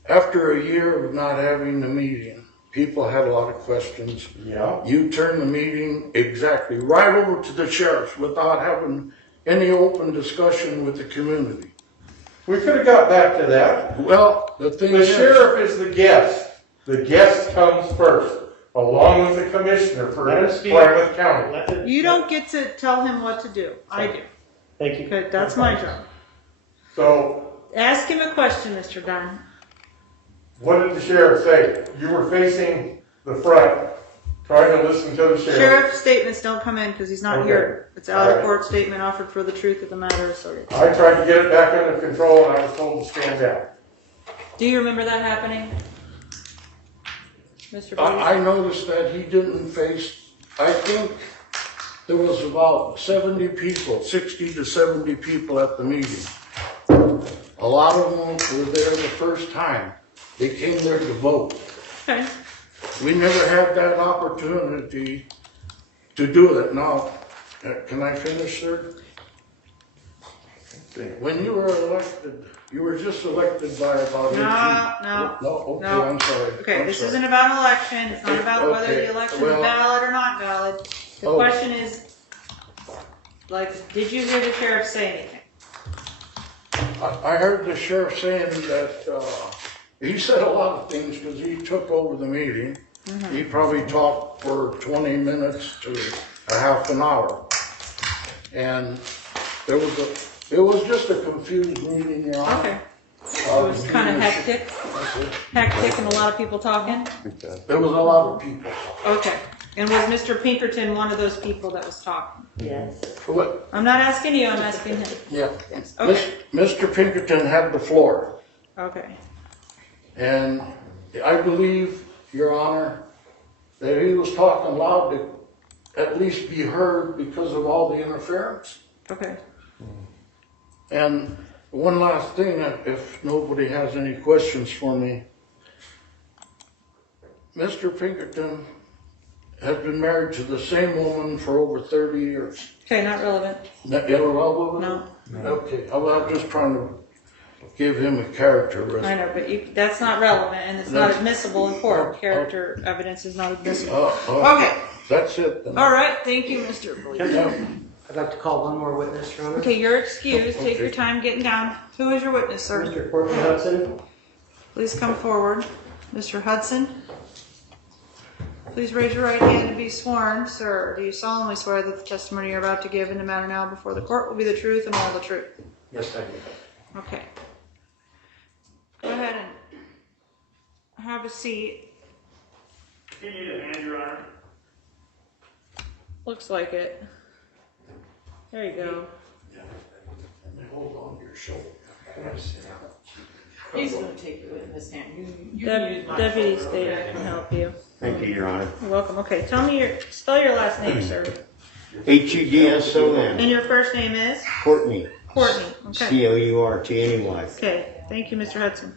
after a year of not having the meeting, people had a lot of questions. Yeah. You turned the meeting exactly right over to the sheriff without having any open discussion with the community. We could have got back to that. Well, the thing The is, sheriff is the guest. The guest comes first, along with the commissioner for Let him speak. Klamath County. Let the- You don't get to tell him what to do. I do. Thank you. Okay, that's my job. So Ask him a question, Mr. Dunn. what did the sheriff say? You were facing the front, trying to listen to the sheriff. Sheriff's statements don't come in because he's not Okay. here. It's out of Alright. court statement offered for the truth of the matter. So, I tried to get it back under control and I was told to stand down. do you remember that happening, Mr. Belleci? I noticed that he didn't face, I think there was about 70 people, 60 to 70 people at the meeting. A lot of them were there the first time. They came there to vote. Okay. We never had that opportunity to do it. Now, can I finish, sir? When you were elected, you were just elected by about 18. No. No, okay, No. I'm sorry. Okay, I'm this sorry. isn't about an election. It's not about whether Okay, the election well- is valid or not valid. The Oh. question is, like, did you hear the sheriff say anything? I heard the sheriff saying that, he said a lot of things because he took over the meeting. He probably talked for 20 minutes to a half an hour. And it was just a confused meeting, Your Honor. Okay. It was kind of hectic and a lot of people talking. There was a lot of people. Okay. And was Mr. Pinkerton one of those people that was talking? Yes. What? I'm not asking you, I'm asking him. Yeah. Yes. Okay. Mr. Pinkerton had the floor. Okay. And I believe, Your Honor, that he was talking loud to at least be heard because of all the interference. Okay. And one last thing, if nobody has any questions for me. Mr. Pinkerton has been married to the same woman for over 30 years. Okay, not relevant. Irrelevant? No. Okay, I'm just trying to give him a character I reference. know, but that's not relevant and it's not That's- admissible in court. Character evidence is not admissible. Okay, that's it then. All right, thank you, Mr. Belleci. Yeah. I'd like to call one more witness, Your Honor. Okay, you're excused. Take your Okay. time getting down. Who is your witness, sir? Mr. Courtney Hudson. Please come forward. Mr. Hudson, please raise your right hand and be sworn. Sir, do you solemnly swear that the testimony you're about to give in the matter now before the court will be the truth and all the truth? Yes, I do. Okay. Go ahead and have a seat. You need a hand, Your Honor. Looks like it. There you go. Hold on to your shoulder. He's gonna take the witness stand. You use my Deputy shoulder, Stater okay? can help you. Thank you, Your Honor. You're welcome. Okay, spell your last name, sir. H-U-D-S-O-N. And your first name is? Courtney. Courtney. Okay. C-O-U-R-T-N-E-Y. Okay, thank you, Mr. Hudson.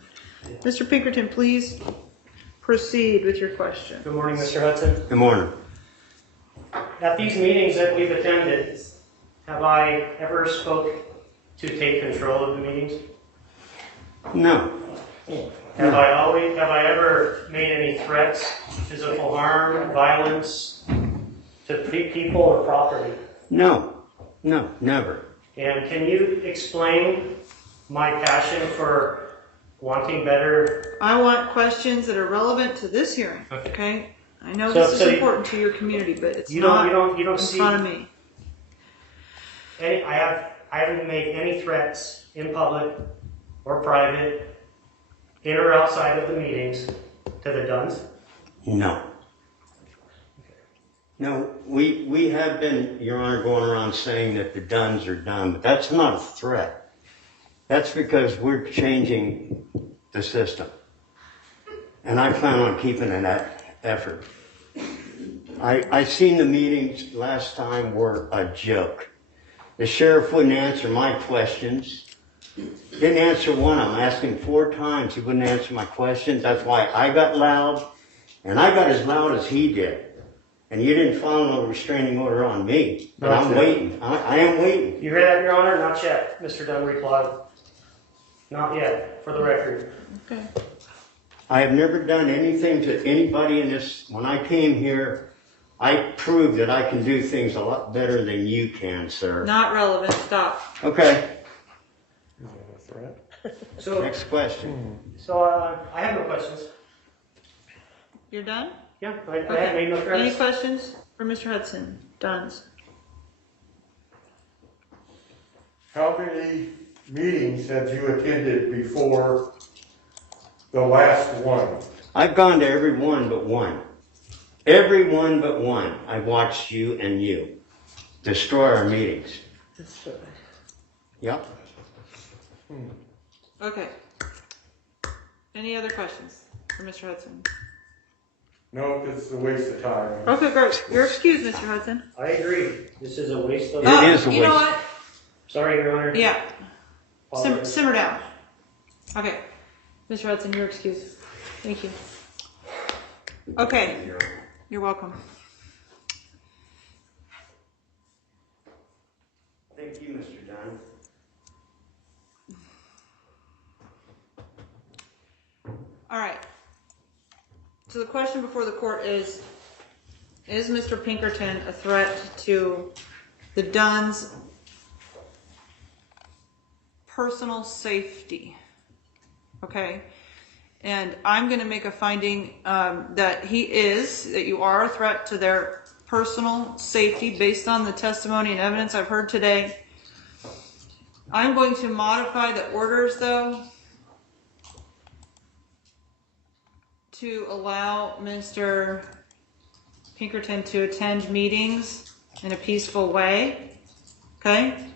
Mr. Pinkerton, please proceed with your question. Good morning, Mr. Hudson. Good morning. At these meetings that we've attended, have I ever spoke to take control of the meetings? No. Have I ever made any threats, physical harm, violence to people or property? No. No, never. And can you explain my passion for wanting better. I want questions that are relevant to this hearing. Okay. I know So- this is so important to your community, but it's You not don't in see. front of me. I haven't made any threats in public or private, in or outside of the meetings, to the Duns. No. No, we have been, Your Honor, going around saying that the Duns are done, but that's not a threat. That's because we're changing the system. And I plan on keeping in that effort. I seen the meetings last time were a joke. The sheriff wouldn't answer my questions. Didn't answer one. I'm asking 4 times. He wouldn't answer my questions. That's why I got loud, and I got as loud as he did. And you didn't file no restraining order on me. But I'm waiting. I am waiting. You heard that, Your Honor? Not yet, Mr. Dunn replied. Not yet, for the record. Okay. I have never done anything to anybody in this. When I came here, I proved that I can do things a lot better than you can, sir. Not relevant. Stop. Okay. So, Next question. I have no questions. You're done? Yeah, I have made no Any threats. questions for Mr. Hudson? Duns. How many meetings have you attended before the last one? I've gone to every one but one. Every one but one. I watched you and you destroy our meetings. Yep. Okay. Any other questions for Mr. Hudson? No, because it's a waste of time. Okay, great. You're excused, Mr. Hudson. I agree. This is a waste of. It is a You know waste. what? Sorry, Your Honor. Yeah. Apologize. Simmer down. Okay. Mr. Hudson, you're excused. Thank you. Okay. You're welcome. Thank you, Mr. Dunn. All right. So the question before the court is Mr. Pinkerton a threat to the Dunn's personal safety? Okay. And I'm going to make a finding that you are a threat to their personal safety based on the testimony and evidence I've heard today. I'm going to modify the orders, though, to allow Mr. Pinkerton to attend meetings in a peaceful way. Okay?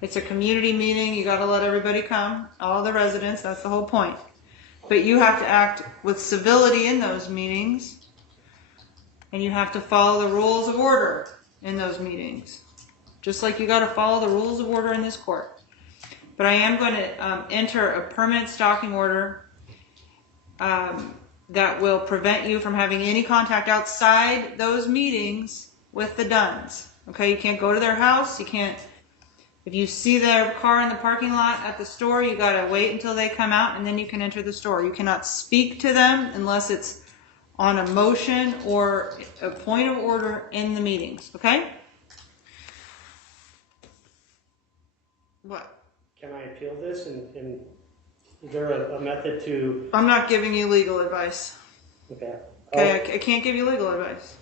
It's a community meeting. You got to let everybody come, all the residents. That's the whole point. But you have to act with civility in those meetings, and you have to follow the rules of order in those meetings, just like you got to follow the rules of order in this court. But I am going to enter a permanent stalking order that will prevent you from having any contact outside those meetings with the Dunns. Okay, you can't go to their house. You can't. If you see their car in the parking lot at the store, you gotta wait until they come out and then you can enter the store. You cannot speak to them unless it's on a motion or a point of order in the meetings, okay? What? Can I appeal this? And is there a method to? I'm not giving you legal advice. Okay. Okay, I can't give you legal advice.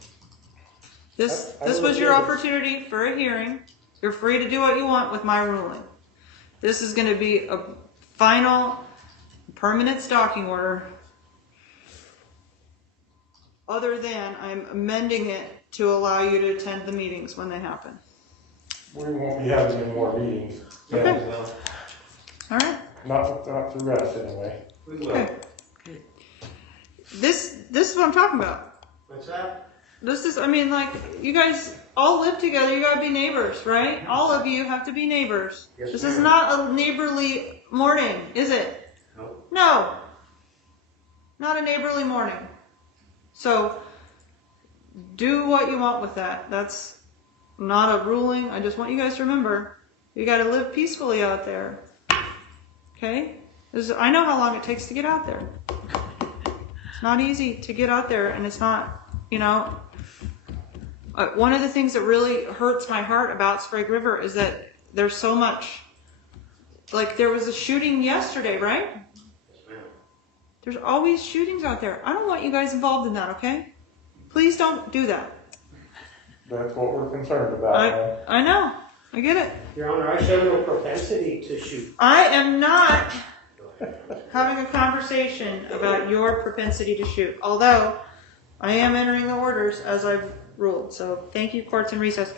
This was your opportunity for a hearing. You're free to do what you want with my ruling. This is going to be a final permanent stalking order. Other than I'm amending it to allow you to attend the meetings when they happen. We won't be having any more meetings. Okay. All right. Not through us anyway. Okay. This is what I'm talking about. What's that? This is, I mean, like, you guys all live together. You gotta be neighbors, right? All of you have to be neighbors. Yes, this ma'am. is not a neighborly morning, is it? No. No. Not a neighborly morning. So, do what you want with that. That's not a ruling. I just want you guys to remember, you gotta live peacefully out there. Okay? I know how long it takes to get out there. It's not easy to get out there, and it's not, you know. One of the things that really hurts my heart about Sprague River is that there's so much, like there was a shooting yesterday, right? There's always shootings out there. I don't want you guys involved in that, okay? Please don't do that. That's what we're concerned about. I know. I get it. Your Honor, I show no propensity to shoot. I am not having a conversation about your propensity to shoot, although I am entering the orders as I've ruled. So thank you, courts in recess.